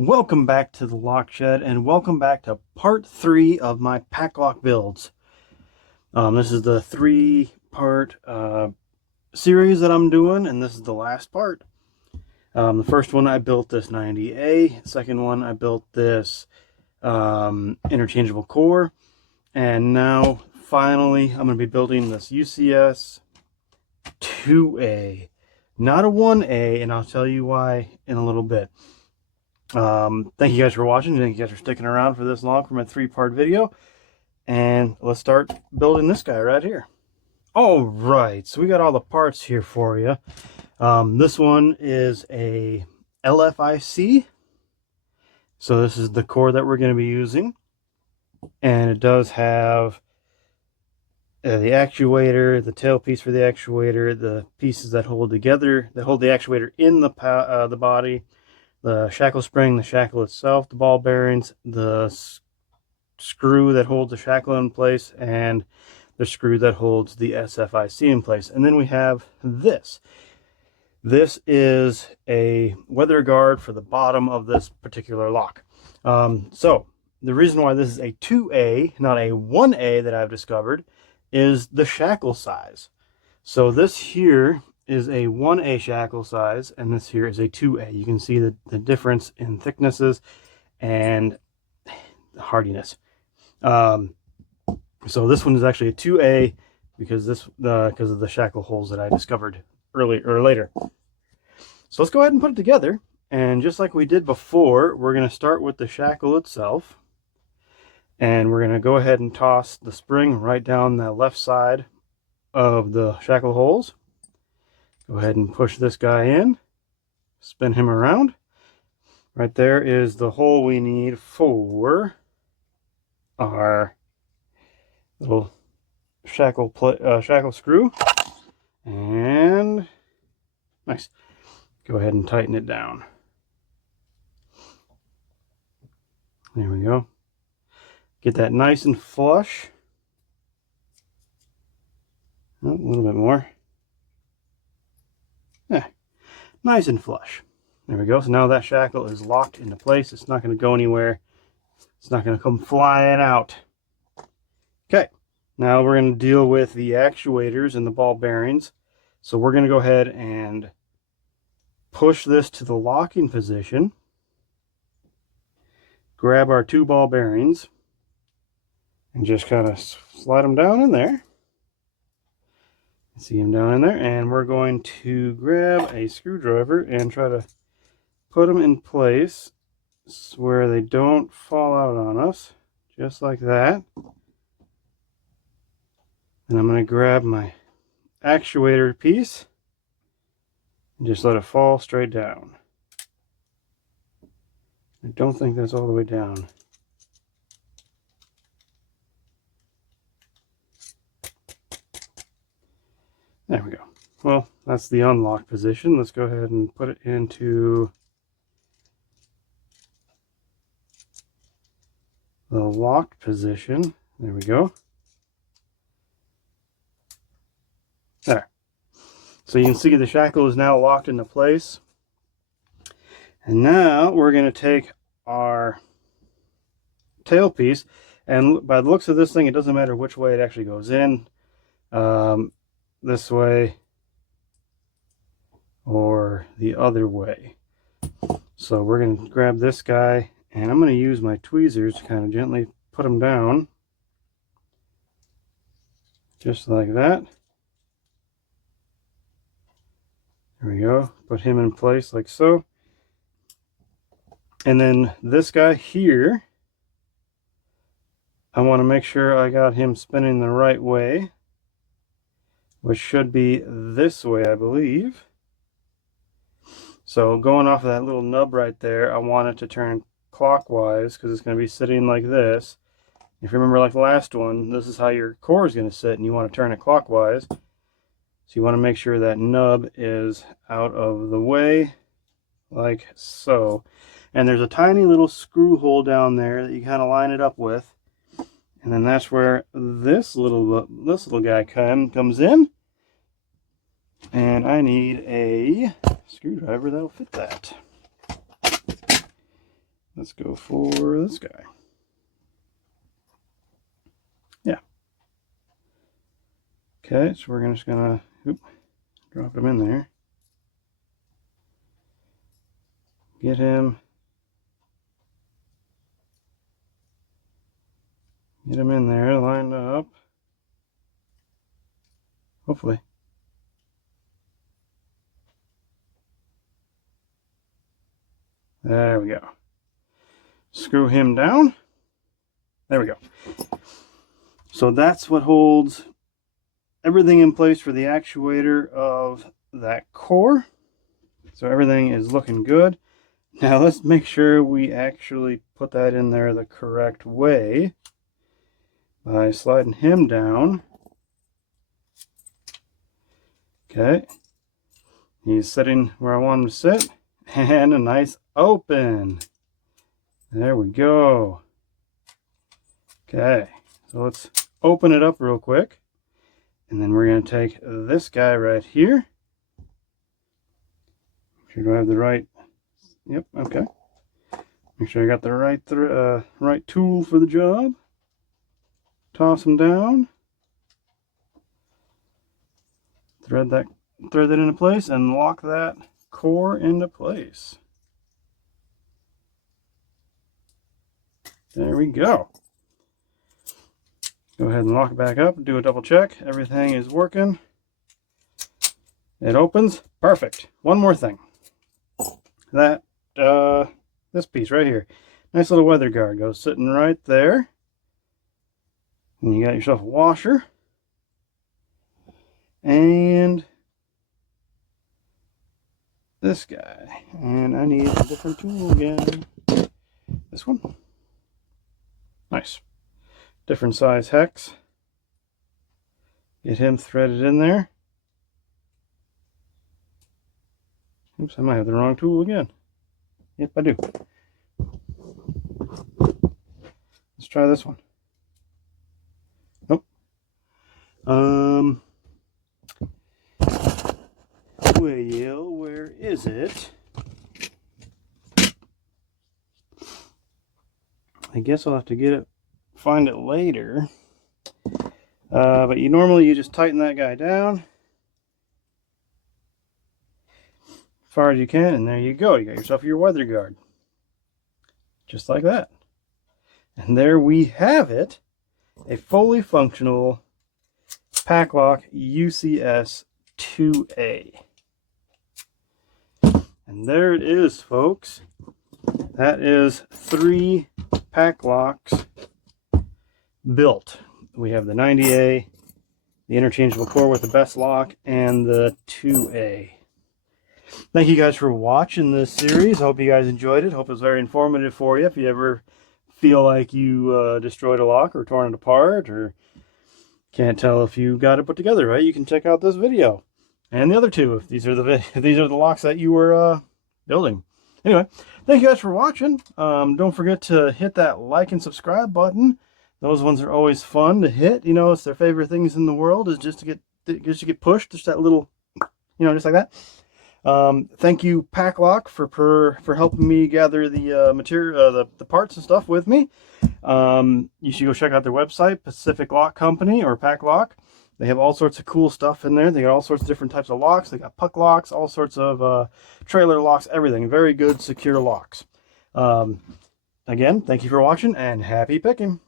Welcome back to the Lock Shed, and welcome back to part 3 of my Paclock builds. This is the 3-part series that I'm doing, and this is the last part. The first one I built this 90A, second one I built this interchangeable core, and now finally I'm going to be building this UCS-2A, not a 1A, and I'll tell you why in a little bit. Thank you guys for watching. Thank you guys for sticking around for this long for my 3-part video. And let's start building this guy right here. All right, so we got all the parts here for you. This one is a LFIC. So this is the core that we're going to be using. And it does have the actuator, the tailpiece for the actuator, the pieces that hold together, that hold the actuator in the body, the shackle spring, the shackle itself, the ball bearings, the screw that holds the shackle in place, and the screw that holds the SFIC in place. And then we have this. This is a weather guard for the bottom of this particular lock. So the reason why this is a 2A, not a 1A that I've discovered, is the shackle size. So this here is a 1A shackle size, and this here is a 2A. You can see the difference in thicknesses and hardiness. So this one is actually a 2A because of the shackle holes that I discovered later. So let's go ahead and put it together. And just like we did before, we're going to start with the shackle itself. And we're going to go ahead and toss the spring right down the left side of the shackle holes. Go ahead and push this guy in, spin him around. Right there is the hole we need for our little shackle screw. And nice. Go ahead and tighten it down. There we go. Get that nice and flush. Oh, a little bit more. Nice and flush. There we go. So now that shackle is locked into place. It's not going to go anywhere. It's not going to come flying out. Okay. Now we're going to deal with the actuators and the ball bearings. So we're going to go ahead and push this to the locking position. Grab our 2 ball bearings and just kind of slide them down in there. See them down in there, and we're going to grab a screwdriver and try to put them in place where they don't fall out on us, just like that. And I'm going to grab my actuator piece and just let it fall straight down. I don't think that's all the way down. There we go. Well, that's the unlock position. Let's go ahead and put it into the locked position. There we go. There. So you can see the shackle is now locked into place. And now we're going to take our tailpiece, and by the looks of this thing, it doesn't matter which way it actually goes in. This way or the other way. So we're going to grab this guy, and I'm going to use my tweezers to kind of gently put him down, just like that. There we go. Put him in place like so. And then this guy here, I want to make sure I got him spinning the right way, which should be this way, I believe. So going off of that little nub right there, I want it to turn clockwise because it's going to be sitting like this. If you remember, like the last one, this is how your core is going to sit, and you want to turn it clockwise. So you want to make sure that nub is out of the way, like so. And there's a tiny little screw hole down there that you kind of line it up with. And then that's where this little guy comes in. And I need a screwdriver that'll fit that. let's go for this guy. Yeah. Okay, so we're just gonna drop him in there. Get him. Get him in there, lined up. Hopefully. There we go. Screw him down. There we go. So that's what holds everything in place for the actuator of that core. So everything is looking good. Now let's make sure we actually put that in there the correct way by sliding him down. Okay. He's sitting where I want him to sit. And a nice open. There we go. Okay. So let's open it up real quick. And then we're going to take this guy right here. Make sure I have the right. Yep, okay. Make sure I got the right tool for the job. Toss him down. Thread that into place and lock that core into place. There we go. Go ahead and lock it back up, do a double check. Everything is working. It opens. Perfect. One more thing. That, this piece right here. Nice little weather guard goes sitting right there. And you got yourself a washer. And this guy. And I need a different tool again. This one. Nice. Different size hex. Get him threaded in there. Oops, I might have the wrong tool again. Yep, I do. Let's try this one. Nope. Well, where is it? I guess I'll have to find it later. But normally you just tighten that guy down as far as you can, and there you go. You got yourself your weather guard. Just like that. And there we have it. A fully functional Paclock UCS-2A. And there it is, folks. That is 3 Paclocks built. We have the 90A, the interchangeable core with the best lock, and the 2A. Thank you guys for watching this series. I hope you guys enjoyed it. Hope it was very informative for you. If you ever feel like you destroyed a lock or torn it apart or can't tell if you got it put together right, you can check out this video and the other two if these are the locks that you were building. Anyway, thank you guys for watching. Don't forget to hit that like and subscribe button. Those ones are always fun to hit. You know, it's their favorite things in the world is just to get pushed, just that little, just like that. Thank you, Paclock, for helping me gather the material, the parts and stuff with me. You should go check out their website, Pacific Lock Company or Paclock. They have all sorts of cool stuff in there. They got all sorts of different types of locks. They got puck locks, all sorts of trailer locks, everything. Very good, secure locks. Again, thank you for watching and happy picking.